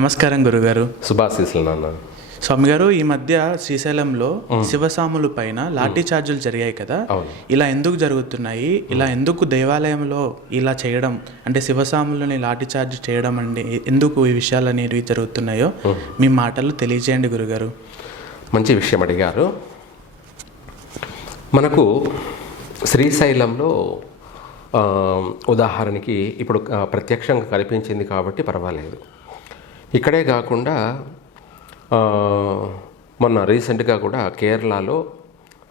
నమస్కారం గురుగారు. శుభాశీస్సులు నాన్న. స్వామి గారు, ఈ మధ్య శ్రీశైలంలో శివసాముల పైన లాఠీ చార్జులు జరిగాయి కదా, ఇలా ఎందుకు జరుగుతున్నాయి? ఇలా ఎందుకు దేవాలయంలో ఇలా చేయడం, అంటే శివసాములని లాఠీ చార్జ్ చేయడం అండి, ఎందుకు ఈ విషయాలు అనేవి జరుగుతున్నాయో మీ మాటలు తెలియజేయండి గురుగారు. మంచి విషయం అడిగారు. మనకు శ్రీశైలంలో ఉదాహరణకి ఇప్పుడు ప్రత్యక్షంగా కనిపించింది కాబట్టి పర్వాలేదు. ఇక్కడే కాకుండా మొన్న రీసెంట్గా కూడా కేరళలో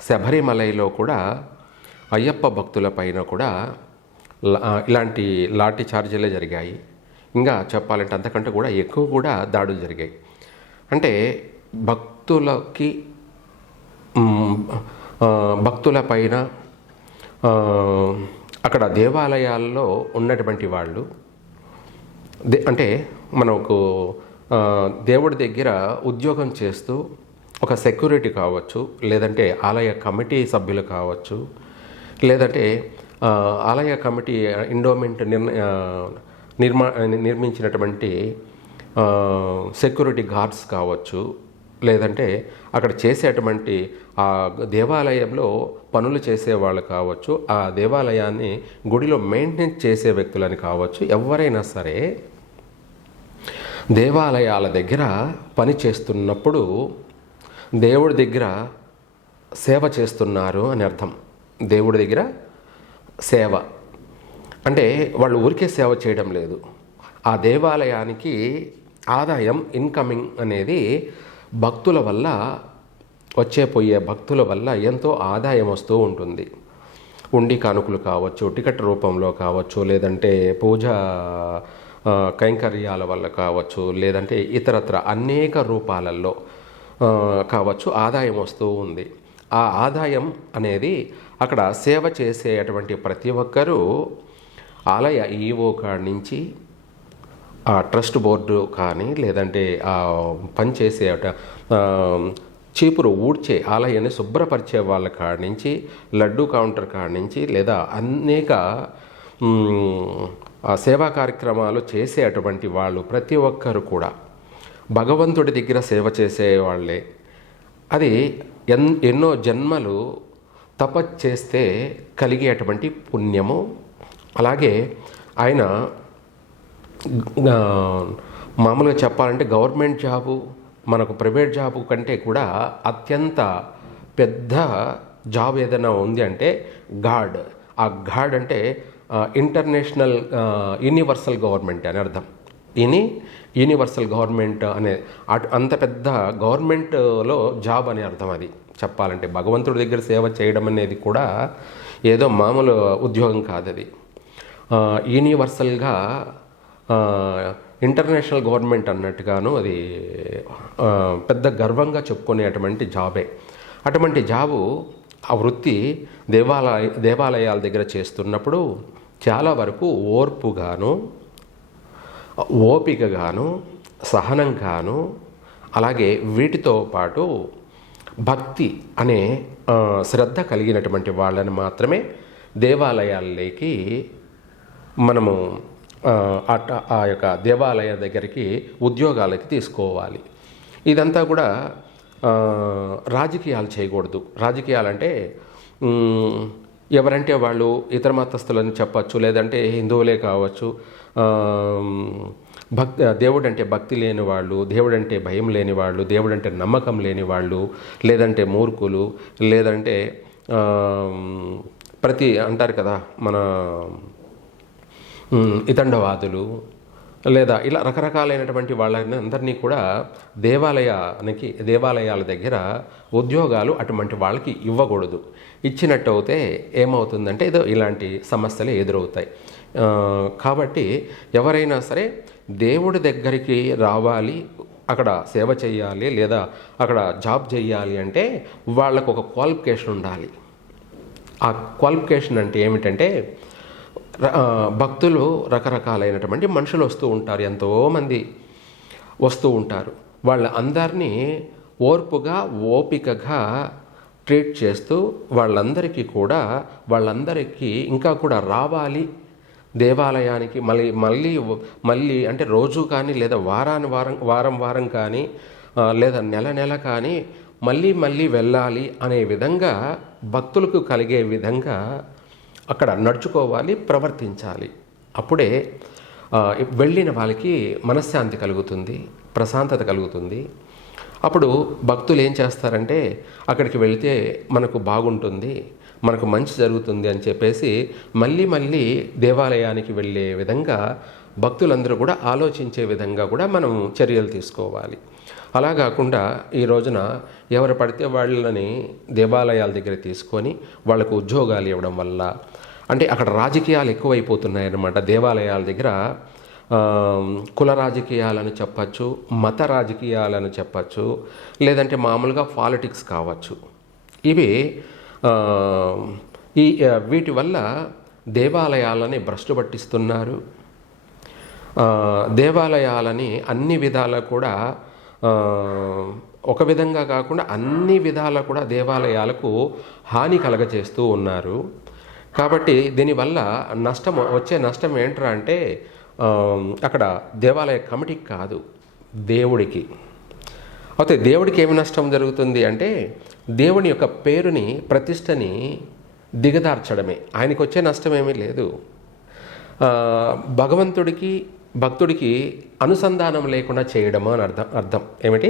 శబరిమలలో కూడా అయ్యప్ప భక్తుల పైన కూడా ఇలాంటి లాఠీ చార్జీలే జరిగాయి. ఇంకా చెప్పాలంటే అంతకంటే కూడా ఎక్కువ కూడా దాడులు జరిగాయి. అంటే భక్తుల పైన అక్కడ దేవాలయాల్లో ఉన్నటువంటి వాళ్ళు అంటే మనకు దేవుడి దగ్గర ఉద్యోగం చేస్తూ ఒక సెక్యూరిటీ కావచ్చు, లేదంటే ఆలయ కమిటీ సభ్యులు కావచ్చు, లేదంటే ఆలయ కమిటీ ఎండోమెంట్ నిర్మించినటువంటి సెక్యూరిటీ గార్డ్స్ కావచ్చు, లేదంటే అక్కడ చేసేటువంటి ఆ దేవాలయంలో పనులు చేసేవాళ్ళు కావచ్చు, ఆ దేవాలయాన్ని గుడిలో మెయింటెనెన్స్ చేసే వ్యక్తులని కావచ్చు, ఎవరైనా సరే దేవాలయాల దగ్గర పని చేస్తున్నప్పుడు దేవుడి దగ్గర సేవ చేస్తున్నారు అని అర్థం. దేవుడి దగ్గర సేవ అంటే వాళ్ళు ఊరికే సేవ చేయడం లేదు. ఆ దేవాలయానికి ఆదాయం, ఇన్కమింగ్ అనేది భక్తుల వల్ల పోయే భక్తుల వల్ల ఎంతో ఆదాయం వస్తూ ఉంటుంది. ఉండి కానుకలు కావచ్చు, టికెట్ రూపంలో కావచ్చు, లేదంటే పూజా కైంకర్యాల వల్ల కావచ్చు, లేదంటే ఇతరత్ర అనేక రూపాలలో కావచ్చు ఆదాయం వస్తూ ఉంది. ఆ ఆదాయం అనేది అక్కడ సేవ చేసేటువంటి ప్రతి ఒక్కరూ ఆలయ ఈవో కాడి నుంచి ఆ ట్రస్ట్ బోర్డు కానీ, లేదంటే ఆ పనిచేసే చీపురు ఊడ్చే ఆలయాన్ని శుభ్రపరిచే వాళ్ళ కాడి నుంచి, లడ్డూ కౌంటర్ కాడి నుంచి, లేదా అనేక సేవా కార్యక్రమాలు చేసేటువంటి వాళ్ళు ప్రతి ఒక్కరు కూడా భగవంతుడి దగ్గర సేవ చేసేవాళ్ళే. అది ఎన్నో జన్మలు తపస్సు చేస్తే కలిగేటువంటి పుణ్యము. అలాగే ఆయన మామూలుగా చెప్పాలంటే గవర్నమెంట్ జాబు మనకు ప్రైవేట్ జాబు కంటే కూడా అత్యంత పెద్ద జాబ్ ఏదైనా ఉంది అంటే గాడ్. ఆ గాడ్ అంటే ఇంటర్నేషనల్ యూనివర్సల్ గవర్నమెంట్ అని అర్థం. యూనివర్సల్ గవర్నమెంట్ అనే అంత పెద్ద గవర్నమెంట్లో జాబ్ అని అర్థం. అది చెప్పాలంటే భగవంతుడి దగ్గర సేవ చేయడం అనేది కూడా ఏదో మామూలు ఉద్యోగం కాదు. అది యూనివర్సల్గా ఇంటర్నేషనల్ గవర్నమెంట్ అన్నట్టుగాను అది పెద్ద గర్వంగా చెప్పుకునేటువంటి జాబే. అటువంటి జాబు, ఆ వృత్తి దేవాలయాల దగ్గర చేస్తున్నప్పుడు చాలా వరకు ఓర్పుగాను, ఓపికగాను, సహనంగాను, అలాగే వీటితో పాటు భక్తి అనే శ్రద్ధ కలిగినటువంటి వాళ్ళని మాత్రమే దేవాలయాల్లోకి మనము ఆ యొక్క దేవాలయ దగ్గరికి ఉద్యోగాలకి తీసుకోవాలి. ఇదంతా కూడా రాజకీయాలు చేయకూడదు. రాజకీయాలంటే ఎవరంటే వాళ్ళు ఇతర మతస్థులని చెప్పచ్చు, లేదంటే హిందువులే కావచ్చు, దేవుడు అంటే భక్తి లేని వాళ్ళు, దేవుడు అంటే భయం లేని వాళ్ళు, దేవుడు అంటే నమ్మకం లేని వాళ్ళు, లేదంటే మూర్ఖులు, లేదంటే అంటారు కదా మన ఇతండవాదులు, లేదా ఇలా రకరకాలైనటువంటి వాళ్ళని అందరినీ కూడా దేవాలయాల దగ్గర ఉద్యోగాలు అటువంటి వాళ్ళకి ఇవ్వకూడదు. ఇచ్చినట్టు అయితే ఏమవుతుందంటే ఏదో ఇలాంటి సమస్యలు ఎదురవుతాయి. కాబట్టి ఎవరైనా సరే దేవుడి దగ్గరికి రావాలి, అక్కడ సేవ చేయాలి, లేదా అక్కడ జాబ్ చేయాలి అంటే వాళ్ళకు ఒక క్వాలిఫికేషన్ ఉండాలి. ఆ క్వాలిఫికేషన్ అంటే ఏమిటంటే భక్తులు రకరకాలైనటువంటి మనుషులు వస్తూ ఉంటారు, ఎంతోమంది వస్తూ ఉంటారు. వాళ్ళందరినీ ఓర్పుగా, ఓపికగా ట్రీట్ చేస్తూ వాళ్ళందరికీ ఇంకా కూడా రావాలి దేవాలయానికి మళ్ళీ అంటే రోజు కానీ లేదా వారం కానీ లేదా నెల కానీ మళ్ళీ వెళ్ళాలి అనే విధంగా భక్తులకు కలిగే విధంగా అక్కడ నడుచుకోవాలి, ప్రవర్తించాలి. అప్పుడే వెళ్ళిన వాళ్ళకి మనశ్శాంతి కలుగుతుంది, ప్రశాంతత కలుగుతుంది. అప్పుడు భక్తులు ఏం చేస్తారంటే అక్కడికి వెళితే మనకు బాగుంటుంది, మనకు మంచి జరుగుతుంది అని చెప్పేసి మళ్ళీ దేవాలయానికి వెళ్ళే విధంగా భక్తులందరూ కూడా ఆలోచించే విధంగా కూడా మనం చర్యలు తీసుకోవాలి. అలా కాకుండా ఈ రోజున ఎవరు పడితే వాళ్ళని దేవాలయాల దగ్గర తీసుకొని వాళ్ళకు ఉద్యోగాలు ఇవ్వడం వల్ల, అంటే అక్కడ రాజకీయాలు ఎక్కువైపోతున్నాయన్నమాట. దేవాలయాల దగ్గర కుల రాజకీయాలను చెప్పచ్చు, మత రాజకీయాలను చెప్పచ్చు, లేదంటే మామూలుగా పాలిటిక్స్ కావచ్చు. ఇవి వీటి వల్ల దేవాలయాలని భ్రష్టు పట్టిస్తున్నారు. దేవాలయాలని అన్ని విధాలా కూడా ఒక విధంగా కాకుండా అన్ని విధాలా కూడా దేవాలయాలకు హాని కలగచేస్తూ ఉన్నారు. కాబట్టి దీనివల్ల వచ్చే నష్టం ఏంట్రా అంటే అక్కడ దేవాలయ కమిటీకి కాదు, దేవుడికి. అయితే దేవుడికి ఏమి నష్టం జరుగుతుంది అంటే దేవుని యొక్క పేరుని, ప్రతిష్టని దిగదార్చడమే. ఆయనకు వచ్చే నష్టం ఏమీ లేదు. భక్తుడికి అనుసంధానం లేకుండా చేయడము అని అర్థం ఏమిటి?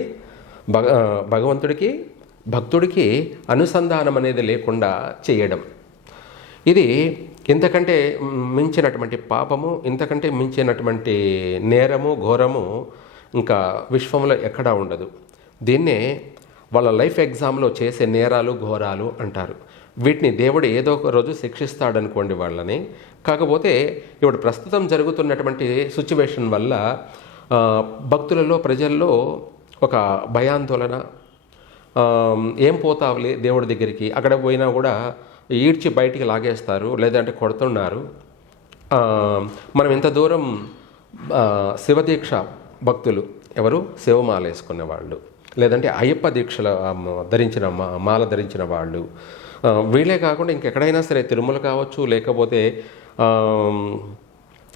భక్తుడికి అనుసంధానం అనేది లేకుండా చేయడం. ఇది ఇంతకంటే మించినటువంటి పాపము, ఇంతకంటే మించినటువంటి నేరము, ఘోరము ఇంకా విశ్వంలో ఎక్కడా ఉండదు. దీన్నే వాళ్ళ లైఫ్ ఎగ్జామ్లో చేసే నేరాలు, ఘోరాలు అంటారు. వీటిని దేవుడు ఏదో ఒక రోజు శిక్షిస్తాడనుకోండి వాళ్ళని. కాకపోతే ఇప్పుడు ప్రస్తుతం జరుగుతున్నటువంటి సిచ్యువేషన్ వల్ల భక్తులలో, ప్రజల్లో ఒక భయాందోళన, ఏం పోతావులే దేవుడి దగ్గరికి, అక్కడ పోయినా కూడా ఈడ్చి బయటికి లాగేస్తారు, లేదంటే కొడుతున్నారు. మనం ఇంత దూరం శివదీక్ష భక్తులు ఎవరు? శివమాల వేసుకునే వాళ్ళు, లేదంటే అయ్యప్ప దీక్షల మాల ధరించిన వాళ్ళు, వీళ్ళే కాకుండా ఇంకెక్కడైనా సరే తిరుమల కావచ్చు, లేకపోతే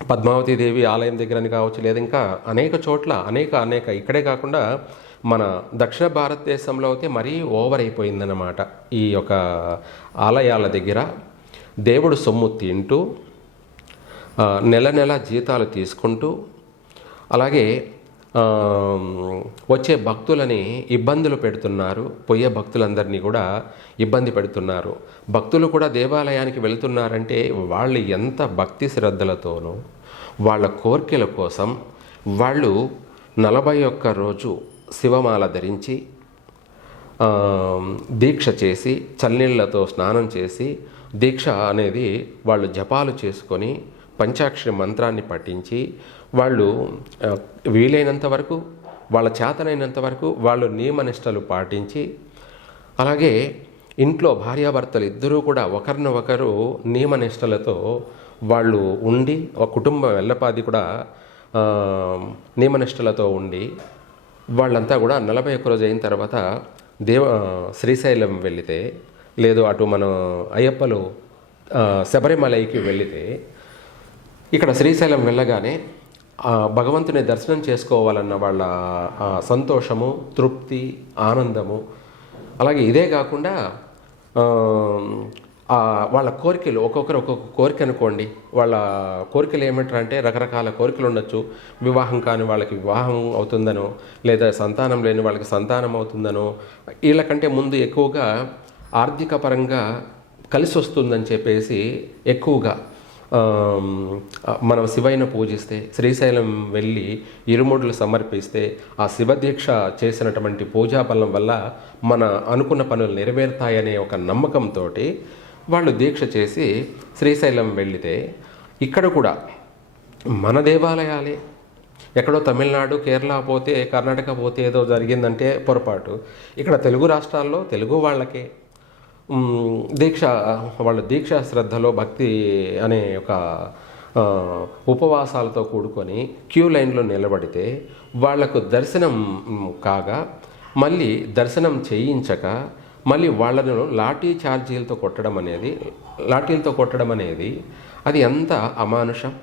పద్మావతి దేవి ఆలయం దగ్గరని కావచ్చు, లేదా ఇంకా అనేక చోట్ల అనేక ఇక్కడే కాకుండా మన దక్షిణ భారతదేశంలో అయితే మరీ ఓవర్ అయిపోయిందన్నమాట. ఈ యొక్క ఆలయాల దగ్గర దేవుడు సొమ్ము తింటూ నెల జీతాలు తీసుకుంటూ, అలాగే వచ్చే భక్తులని ఇబ్బందులు పెడుతున్నారు. పోయే భక్తులందరినీ కూడా ఇబ్బంది పెడుతున్నారు. భక్తులు కూడా దేవాలయానికి వెళుతున్నారంటే వాళ్ళు ఎంత భక్తి శ్రద్ధలతోనూ వాళ్ళ కోరికల కోసం వాళ్ళు 41 రోజు శివమాల ధరించి దీక్ష చేసి, చల్లనీళ్లతో స్నానం చేసి, దీక్ష అనేది వాళ్ళు జపాలు చేసుకొని పంచాక్షరి మంత్రాన్ని పఠించి, వాళ్ళు వీలైనంత వరకు, వాళ్ళ చేతనైనంత వరకు వాళ్ళు నియమనిష్టలు పాటించి, అలాగే ఇంట్లో భార్యాభర్తలు ఇద్దరూ కూడా ఒకరినొకరు నియమనిష్టలతో వాళ్ళు ఉండి, ఒక కుటుంబం ఎల్లపాది కూడా నియమనిష్టలతో ఉండి, వాళ్ళంతా కూడా 41 రోజు అయిన తర్వాత శ్రీశైలం వెళితే, లేదు అటు మనం అయ్యప్పలు శబరిమలైకి వెళితే, ఇక్కడ శ్రీశైలం వెళ్ళగానే భగవంతుని దర్శనం చేసుకోవాలన్న వాళ్ళ సంతోషము, తృప్తి, ఆనందము, అలాగే ఇదే కాకుండా వాళ్ళ కోరికలు, ఒక్కొక్క కోరిక అనుకోండి. వాళ్ళ కోరికలు ఏమిటంటే రకరకాల కోరికలు ఉండొచ్చు. వివాహం కాని వాళ్ళకి వివాహం అవుతుందనో, లేదా సంతానం లేని వాళ్ళకి సంతానం అవుతుందనో, వీళ్ళకంటే ముందు ఎక్కువగా ఆర్థిక పరంగా కలిసి వస్తుందని చెప్పేసి ఎక్కువగా మనం శివయ్యను పూజిస్తే, శ్రీశైలం వెళ్ళి ఇరుముడులు సమర్పిస్తే, ఆ శివదీక్ష చేసినటువంటి పూజాబలం వల్ల మన అనుకున్న పనులు నెరవేరుతాయనే ఒక నమ్మకంతో వాళ్ళు దీక్ష చేసి శ్రీశైలం వెళితే, ఇక్కడ కూడా మన దేవాలయాలే, ఎక్కడో తమిళనాడు, కేరళ పోతే, కర్ణాటక పోతే ఏదో జరిగిందంటే పొరపాటు. ఇక్కడ తెలుగు రాష్ట్రాల్లో తెలుగు వాళ్ళకే వాళ్ళు దీక్షా శ్రద్ధలో, భక్తి అనే ఒక ఉపవాసాలతో కూడుకొని క్యూ లైన్లో నిలబడితే వాళ్లకు దర్శనం కాగా, మళ్ళీ దర్శనం చేయించక మళ్ళీ వాళ్ళను లాఠీలతో కొట్టడం అనేది అది ఎంత అమానుషం,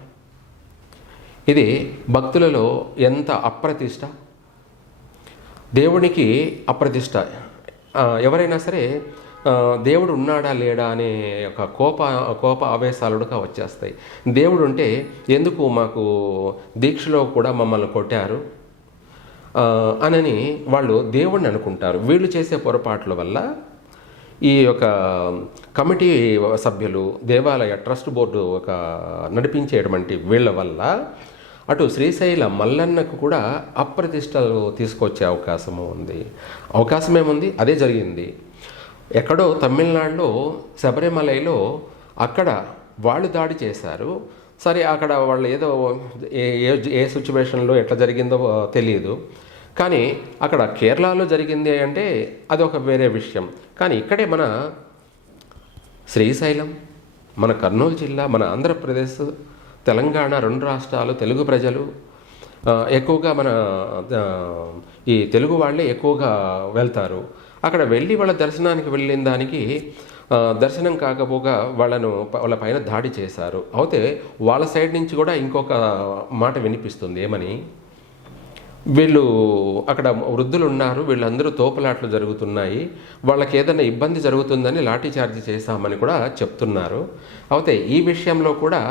ఇది భక్తులలో ఎంత అప్రతిష్ట, దేవునికి అప్రతిష్ట. ఎవరైనా సరే దేవుడు ఉన్నాడా లేడా అనే ఒక కోప ఆవేశాలుగా వచ్చేస్తాయి. దేవుడు ఉంటే ఎందుకు మాకు దీక్షలో కూడా మమ్మల్ని కొట్టారు అనని వాళ్ళు దేవుడిని అనుకుంటారు. వీళ్ళు చేసే పొరపాట్ల వల్ల ఈ యొక్క కమిటీ సభ్యులు, దేవాలయ ట్రస్ట్ బోర్డు ఒక నడిపించేటువంటి వీళ్ళ వల్ల అటు శ్రీశైల మల్లన్నకు కూడా అప్రతిష్టలు తీసుకొచ్చే అవకాశం ఏముంది, అదే జరిగింది. ఎక్కడో తమిళనాడులో శబరిమలలో అక్కడ వాళ్ళు దాడి చేశారు. సరే, అక్కడ వాళ్ళు ఏదో ఏ సిచ్యువేషన్లో ఎట్లా జరిగిందో తెలియదు. కానీ అక్కడ కేరళలో జరిగింది అంటే అది ఒక వేరే విషయం. కానీ ఇక్కడే మన శ్రీశైలం, మన కర్నూలు జిల్లా, మన ఆంధ్రప్రదేశ్, తెలంగాణ, 2 రాష్ట్రాలు, తెలుగు ప్రజలు ఎక్కువగా మన ఈ తెలుగు వాళ్ళే ఎక్కువగా వెళ్తారు. అక్కడ వెళ్ళి వాళ్ళ దర్శనానికి వెళ్ళిన దానికి దర్శనం కాకపోగా వాళ్ళ పైన దాడి చేశారు. అయితే వాళ్ళ సైడ్ నుంచి కూడా ఇంకొక మాట వినిపిస్తుంది. ఏమని, వీళ్ళు అక్కడ వృద్ధులు ఉన్నారు, వీళ్ళందరూ తోపులాట్లు జరుగుతున్నాయి, వాళ్ళకి ఏదైనా ఇబ్బంది జరుగుతుందని లాఠీ చార్జ్ చేశామని కూడా చెప్తున్నారు. అయితే ఈ విషయంలో కూడా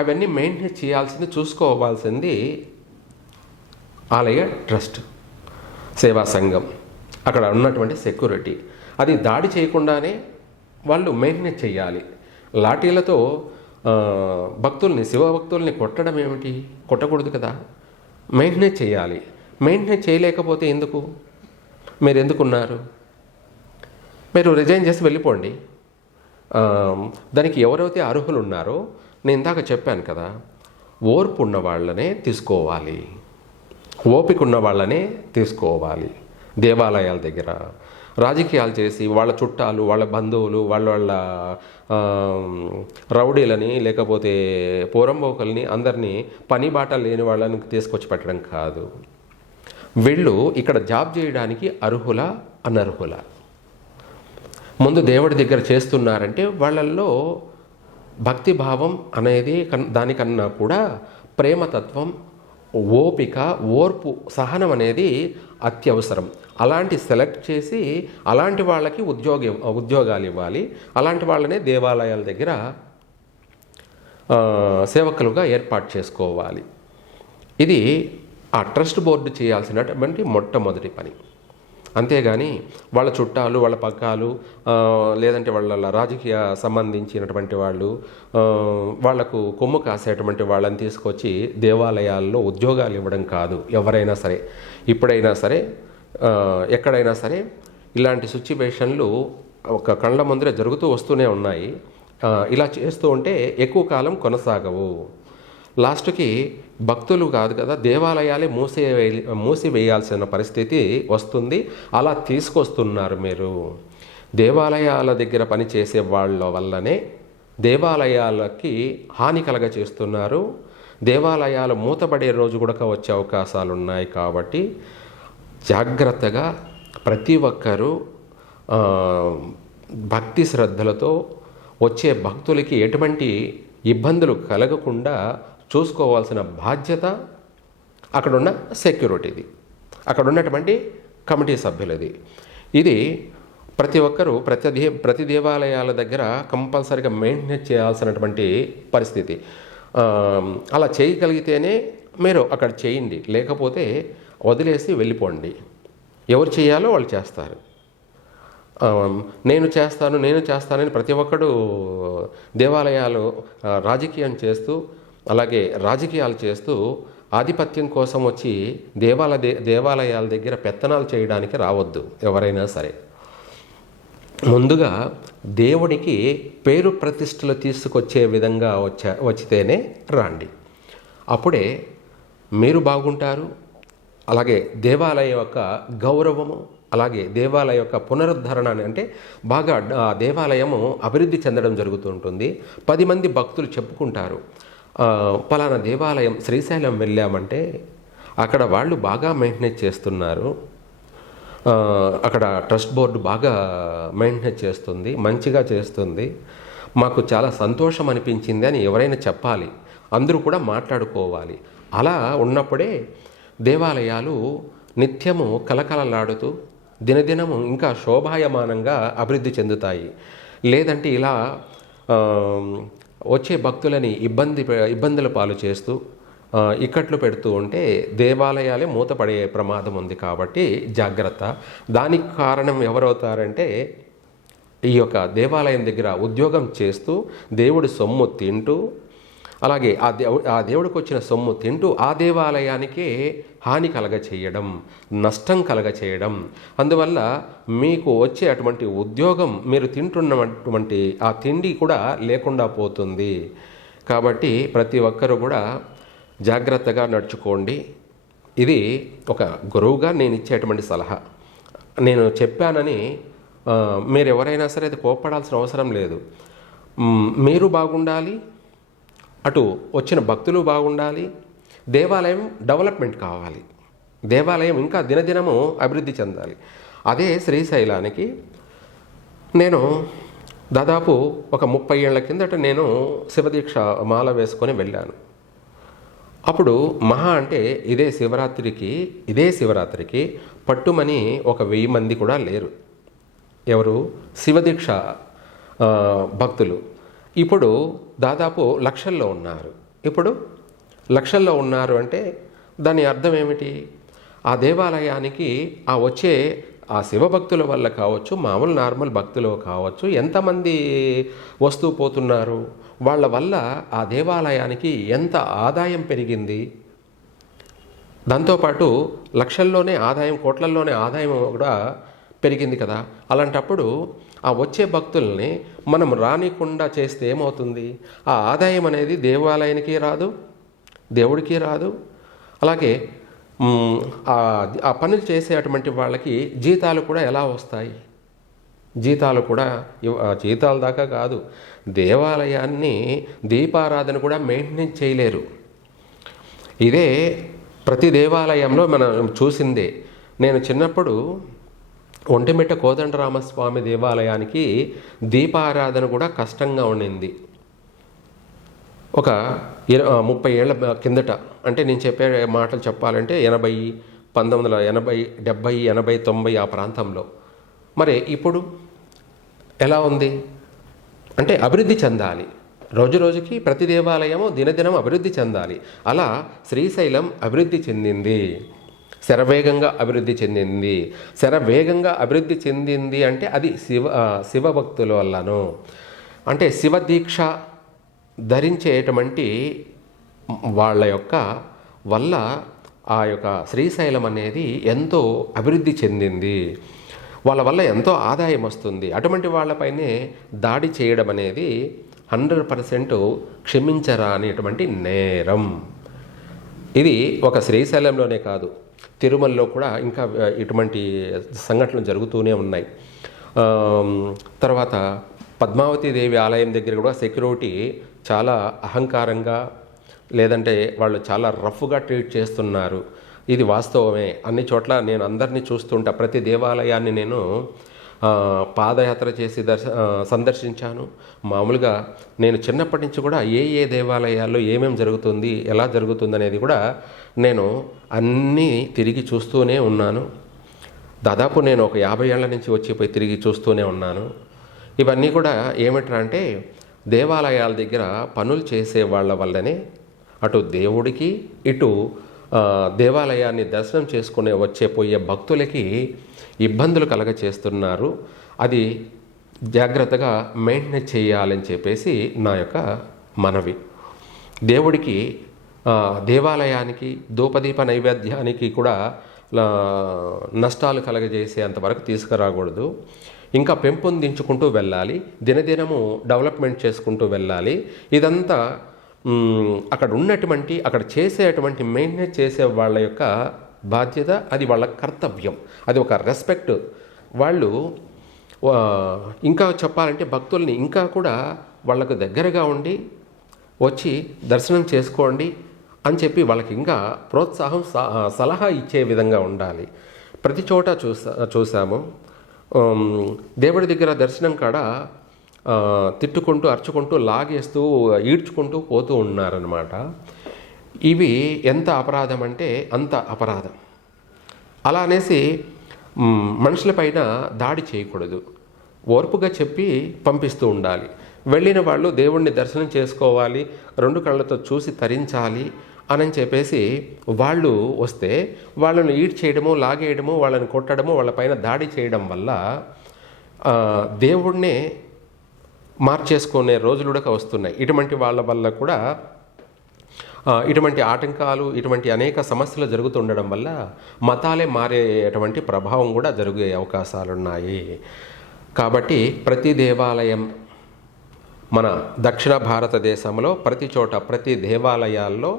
అవన్నీ మెయింటైన్ చూసుకోవాల్సింది ఆలయ ట్రస్ట్, సేవా సంఘం, అక్కడ ఉన్నటువంటి సెక్యూరిటీ. అది దాడి చేయకుండానే వాళ్ళు మెయింటైన్ చేయాలి. లాఠీలతో శివభక్తుల్ని కొట్టడం ఏమిటి? కొట్టకూడదు కదా, మెయింటైన్ చేయాలి. మెయింటైన్ చేయలేకపోతే మీరు ఎందుకున్నారు? మీరు రిజైన్ చేసి వెళ్ళిపోండి. దానికి ఎవరైతే అర్హులు ఉన్నారో, నేను ఇందాక చెప్పాను కదా, ఓర్పు ఉన్న వాళ్ళనే తీసుకోవాలి, ఓపిక ఉన్న వాళ్ళనే తీసుకోవాలి. దేవాలయాల దగ్గర రాజకీయాలు చేసి వాళ్ళ చుట్టాలు, వాళ్ళ బంధువులు, వాళ్ళ రౌడీలని, లేకపోతే పోరంబోకల్ని, అందరినీ పని బాట లేని వాళ్ళని తీసుకొచ్చి పెట్టడం కాదు. వీళ్ళు ఇక్కడ జాబ్ చేయడానికి అర్హులా అనర్హులా? ముందు దేవుడి దగ్గర చేస్తున్నారంటే వాళ్ళల్లో భక్తిభావం అనేది దానికన్నా కూడా ప్రేమతత్వం, ఓపిక, ఓర్పు, సహనం అనేది అత్యవసరం. అలాంటి సెలెక్ట్ చేసి అలాంటి వాళ్ళకి ఉద్యోగాలు ఇవ్వాలి. అలాంటి వాళ్ళనే దేవాలయాల దగ్గర సేవకులుగా ఏర్పాటు చేసుకోవాలి. ఇది ఆ ట్రస్ట్ బోర్డు చేయాల్సినటువంటి మొట్టమొదటి పని. అంతేగాని వాళ్ళ చుట్టాలు, వాళ్ళ పక్కాలు, లేదంటే వాళ్ళ రాజకీయ సంబంధించినటువంటి వాళ్ళు, వాళ్లకు కొమ్ము కాసేటువంటి వాళ్ళని తీసుకొచ్చి దేవాలయాల్లో ఉద్యోగాలు ఇవ్వడం కాదు. ఎవరైనా సరే, ఇప్పుడైనా సరే, ఎక్కడైనా సరే ఇలాంటి సిచ్యువేషన్లు ఒక కళ్ళ ముందరే జరుగుతూ వస్తూనే ఉన్నాయి. ఇలా చేస్తూ ఉంటే ఎక్కువ కాలం కొనసాగవు. లాస్ట్కి భక్తులు కాదు కదా, దేవాలయాలే మూసివేయాల్సిన పరిస్థితి వస్తుంది. అలా తీసుకొస్తున్నారు మీరు. దేవాలయాల దగ్గర పనిచేసే వాళ్ళ వల్లనే దేవాలయాలకి హాని కలగ చేస్తున్నారు. దేవాలయాలు మూతపడే రోజు కూడా వచ్చే అవకాశాలు ఉన్నాయి. కాబట్టి జాగ్రత్తగా ప్రతి ఒక్కరూ భక్తి శ్రద్ధలతో వచ్చే భక్తులకి ఎటువంటి ఇబ్బందులు కలగకుండా చూసుకోవాల్సిన బాధ్యత అక్కడున్న సెక్యూరిటీది, అక్కడ ఉన్నటువంటి కమిటీ సభ్యులది. ఇది ప్రతి ఒక్కరూ ప్రతి దేవాలయాల దగ్గర కంపల్సరీగా మెయింటైన్ చేయాల్సినటువంటి పరిస్థితి. అలా చేయగలిగితేనే మీరు అక్కడ చేయండి, లేకపోతే వదిలేసి వెళ్ళిపోండి. ఎవరు చేయాలో వాళ్ళు చేస్తారు. నేను చేస్తానని ప్రతి ఒక్కడు దేవాలయాలు రాజకీయాలు చేస్తూ ఆధిపత్యం కోసం వచ్చి దేవాలయాల దగ్గర పెత్తనాలు చేయడానికి రావద్దు. ఎవరైనా సరే ముందుగా దేవుడికి పేరు ప్రతిష్టలు తీసుకొచ్చే విధంగా వచ్చితేనే రండి. అప్పుడే మీరు బాగుంటారు. అలాగే దేవాలయం యొక్క గౌరవము, అలాగే దేవాలయం యొక్క పునరుద్ధరణ అంటే బాగా దేవాలయము అభివృద్ధి చెందడం జరుగుతుంటుంది. 10 మంది భక్తులు చెప్పుకుంటారు, పలానా దేవాలయం శ్రీశైలం వెళ్ళామంటే అక్కడ వాళ్ళు బాగా మెయింటైన్ చేస్తున్నారు, అక్కడ ట్రస్ట్ బోర్డు బాగా మెయింటైన్ చేస్తుంది, మంచిగా చేస్తుంది, మాకు చాలా సంతోషం అనిపించింది అని ఎవరైనా చెప్పాలి, అందరూ కూడా మాట్లాడుకోవాలి. అలా ఉన్నప్పుడే దేవాలయాలు నిత్యము కలకలలాడుతూ దినదినము ఇంకా శోభాయమానంగా అభివృద్ధి చెందుతాయి. లేదంటే ఇలా వచ్చే భక్తులని ఇబ్బందుల పాలు చేస్తూ ఇక్కట్లు పెడుతూ ఉంటే దేవాలయాలే మూతపడే ప్రమాదం ఉంది. కాబట్టి జాగ్రత్త. దానికి కారణం ఎవరవుతారంటే ఈ యొక్క దేవాలయం దగ్గర ఉద్యోగం చేస్తూ దేవుడి సొమ్ము తింటూ, అలాగే ఆ దేవుడికి వచ్చిన సొమ్ము తింటూ ఆ దేవాలయానికే హాని కలగచేయడం, నష్టం కలగచేయడం. అందువల్ల మీకు వచ్చే అటువంటి ఉద్యోగం, మీరు తింటున్నటువంటి ఆ తిండి కూడా లేకుండా పోతుంది. కాబట్టి ప్రతి ఒక్కరూ కూడా జాగ్రత్తగా నడుచుకోండి. ఇది ఒక గురువుగా నేను ఇచ్చేటువంటి సలహా. నేను చెప్పానని మీరు ఎవరైనా సరే అది కోప్పడాల్సిన అవసరం లేదు. మీరు బాగుండాలి, అటు వచ్చిన భక్తులు బాగుండాలి, దేవాలయం డెవలప్మెంట్ కావాలి, దేవాలయం ఇంకా దినదినము అభివృద్ధి చెందాలి. అదే శ్రీశైలానికి నేను దాదాపు ఒక 30 ఏళ్ల కిందట నేను శివదీక్ష మాల వేసుకొని వెళ్ళాను. అప్పుడు మహా అంటే ఇదే శివరాత్రికి పట్టుమని ఒక 1000 మంది కూడా లేరు. ఎవరు? శివదీక్ష భక్తులు. ఇప్పుడు దాదాపు లక్షల్లో ఉన్నారు. ఇప్పుడు లక్షల్లో ఉన్నారు అంటే దాని అర్థం ఏమిటి? ఆ దేవాలయానికి వచ్చే ఆ శివభక్తుల వల్ల కావచ్చు, మామూలు నార్మల్ భక్తులు కావచ్చు, ఎంతమంది వస్తూ పోతున్నారు, వాళ్ళ వల్ల ఆ దేవాలయానికి ఎంత ఆదాయం పెరిగింది. దాంతోపాటు లక్షల్లోనే ఆదాయం, కోట్లల్లోనే ఆదాయం కూడా పెరిగింది కదా. అలాంటప్పుడు ఆ వచ్చే భక్తుల్ని మనం రానికుండా చేస్తే ఏమవుతుంది? ఆ ఆదాయం అనేది దేవాలయానికి రాదు, దేవుడికి రాదు. అలాగే ఆ పనులు చేసేటువంటి వాళ్ళకి జీతాలు కూడా ఎలా వస్తాయి? జీతాలు కూడా జీతాల దాకా కాదు, దేవాలయాన్ని దీపారాధన కూడా మెయింటెనెన్స్ చేయలేరు. ఇదే ప్రతి దేవాలయంలో మనం చూసిందే. నేను చిన్నప్పుడు ఒంటిమిట్ట కోదండరామస్వామి దేవాలయానికి దీపారాధన కూడా కష్టంగా ఉండింది. ఒక 30 ఏళ్ల కిందట, అంటే నేను చెప్పే మాటలు చెప్పాలంటే 1980, 70, 80, 90 ఆ ప్రాంతంలో. మరి ఇప్పుడు ఎలా ఉంది అంటే అభివృద్ధి చెందాలి. రోజు రోజుకి ప్రతి దేవాలయము దినదినం అభివృద్ధి చెందాలి. అలా శ్రీశైలం అభివృద్ధి చెందింది, శరవేగంగా అభివృద్ధి చెందింది. శరవేగంగా అభివృద్ధి చెందింది అంటే అది శివభక్తుల వల్లను, అంటే శివదీక్ష ధరించేటువంటి వాళ్ళ యొక్క వల్ల ఆ యొక్క శ్రీశైలం అనేది ఎంతో అభివృద్ధి చెందింది. వాళ్ళ వల్ల ఎంతో ఆదాయం వస్తుంది. అటువంటి వాళ్ళపైనే దాడి చేయడం అనేది 100% క్షమించరానిటువంటి నేరం. ఇది ఒక శ్రీశైలంలోనే కాదు, తిరుమలలో కూడా ఇంకా ఇటువంటి సంఘటనలు జరుగుతూనే ఉన్నాయి. తర్వాత పద్మావతి దేవి ఆలయం దగ్గర కూడా సెక్యూరిటీ చాలా అహంకారంగా, లేదంటే వాళ్ళు చాలా రఫ్గా ట్రీట్ చేస్తున్నారు. ఇది వాస్తవమే. అన్ని చోట్ల నేను అందరినీ చూస్తుంటా. ప్రతి దేవాలయాన్ని నేను పాదయాత్ర చేసి సందర్శించాను. మామూలుగా నేను చిన్నప్పటి నుంచి కూడా ఏ దేవాలయాల్లో ఏమేమి జరుగుతుంది, ఎలా జరుగుతుంది అనేది కూడా నేను అన్నీ తిరిగి చూస్తూనే ఉన్నాను. దాదాపు నేను ఒక 50 ఏళ్ల నుంచి వచ్చిపోయి తిరిగి చూస్తూనే ఉన్నాను. ఇవన్నీ కూడా ఏమిట్రా అంటే దేవాలయాల దగ్గర పనులు చేసే వాళ్ళ వల్లనే అటు దేవుడికి, ఇటు దేవాలయాన్ని దర్శనం చేసుకునే పోయే భక్తులకి ఇబ్బందులు కలగచేస్తున్నారు. అది జాగ్రత్తగా మెయింటైన్ చేయాలని చెప్పేసి నా యొక్క మనవి. దేవుడికి, దేవాలయానికి, ధూపదీప నైవేద్యానికి కూడా నష్టాలు కలగజేసేంతవరకు తీసుకురాకూడదు. ఇంకా పెంపొందించుకుంటూ వెళ్ళాలి, దినదినము డెవలప్మెంట్ చేసుకుంటూ వెళ్ళాలి. ఇదంతా అక్కడ ఉన్నటువంటి, అక్కడ చేసేటువంటి మెయింటెనెన్స్ చేసే వాళ్ళ యొక్క బాధ్యత, అది వాళ్ళ కర్తవ్యం, అది ఒక రెస్పెక్ట్. వాళ్ళు ఇంకా చెప్పాలంటే భక్తుల్ని ఇంకా కూడా వాళ్ళకు దగ్గరగా ఉండి వచ్చి దర్శనం చేసుకోండి అని చెప్పి వాళ్ళకి ఇంకా ప్రోత్సాహం, సలహా ఇచ్చే విధంగా ఉండాలి. ప్రతి చోట చూసాము. దేవుడి దగ్గర దర్శనం కాడ తిట్టుకుంటూ అరుచుకుంటూ లాగేస్తూ ఈడ్చుకుంటూ పోతూ ఉన్నారనమాట. ఇవి ఎంత అపరాధం అంటే అంత అపరాధం. అలా అనేసి మనుషులపైన దాడి చేయకూడదు, ఓర్పుగా చెప్పి పంపిస్తూ ఉండాలి. వెళ్ళిన వాళ్ళు దేవుణ్ణి దర్శనం చేసుకోవాలి, 2 కళ్ళతో చూసి తరించాలి అని చెప్పేసి వాళ్ళు వస్తే వాళ్ళని ఈడ్ చేయడము, లాగేయడము, వాళ్ళని కొట్టడము, వాళ్ళపైన దాడి చేయడం వల్ల దేవుణ్ణే మార్చేసుకునే రోజులు కూడా వస్తున్నాయి. ఇటువంటి వాళ్ళ వల్ల కూడా ఇటువంటి ఆటంకాలు, ఇటువంటి అనేక సమస్యలు జరుగుతుండడం వల్ల మతాలే మారేటువంటి ప్రభావం కూడా జరిగే అవకాశాలున్నాయి. కాబట్టి ప్రతి దేవాలయం, మన దక్షిణ భారతదేశంలో ప్రతి చోట, ప్రతి దేవాలయాల్లో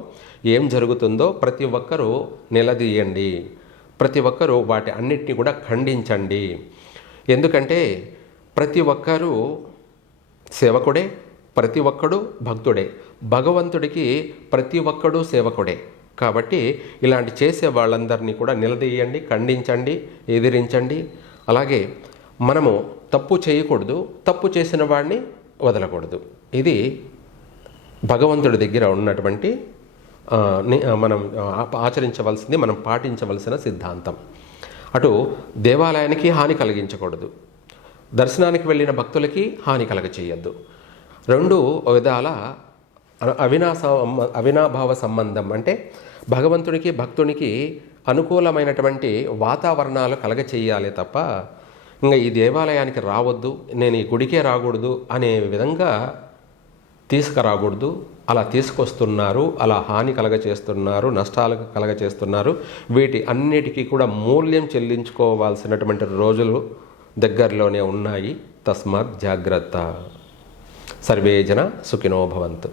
ఏం జరుగుతుందో ప్రతి ఒక్కరూ నిలదీయండి, ప్రతి ఒక్కరూ వాటి అన్నిటిని కూడా ఖండించండి. ఎందుకంటే ప్రతి ఒక్కరూ సేవకుడే, ప్రతి ఒక్కడు భక్తుడే, భగవంతుడికి ప్రతి ఒక్కడు సేవకుడే. కాబట్టి ఇలాంటి చేసే వాళ్ళందరినీ కూడా నిలదీయండి, ఖండించండి, ఎదిరించండి. అలాగే మనము తప్పు చేయకూడదు, తప్పు చేసిన వాడిని వదలకూడదు. ఇది భగవంతుడి దగ్గర ఉన్నటువంటి మనం ఆచరించవలసింది, మనం పాటించవలసిన సిద్ధాంతం. అటు దేవాలయానికి హాని కలిగించకూడదు, దర్శనానికి వెళ్ళిన భక్తులకి హాని కలగచేయద్దు. 2 విధాల అవినాభావ సంబంధం, అంటే భగవంతుడికి భక్తునికి అనుకూలమైనటువంటి వాతావరణాలు కలగచేయాలి తప్ప ఇంకా ఈ దేవాలయానికి రావద్దు, నేను ఈ గుడికే రాకూడదు అనే విధంగా తీసుకురాకూడదు. అలా తీసుకొస్తున్నారు, అలా హాని కలగచేస్తున్నారు, నష్టాలు కలగచేస్తున్నారు. వీటి అన్నిటికీ కూడా మూల్యం చెల్లించుకోవాల్సినటువంటి రోజులు దగ్గరలోనే ఉన్నాయి. తస్మాత్ జాగ్రత్త. సర్వే జన సుఖినో భవంతు.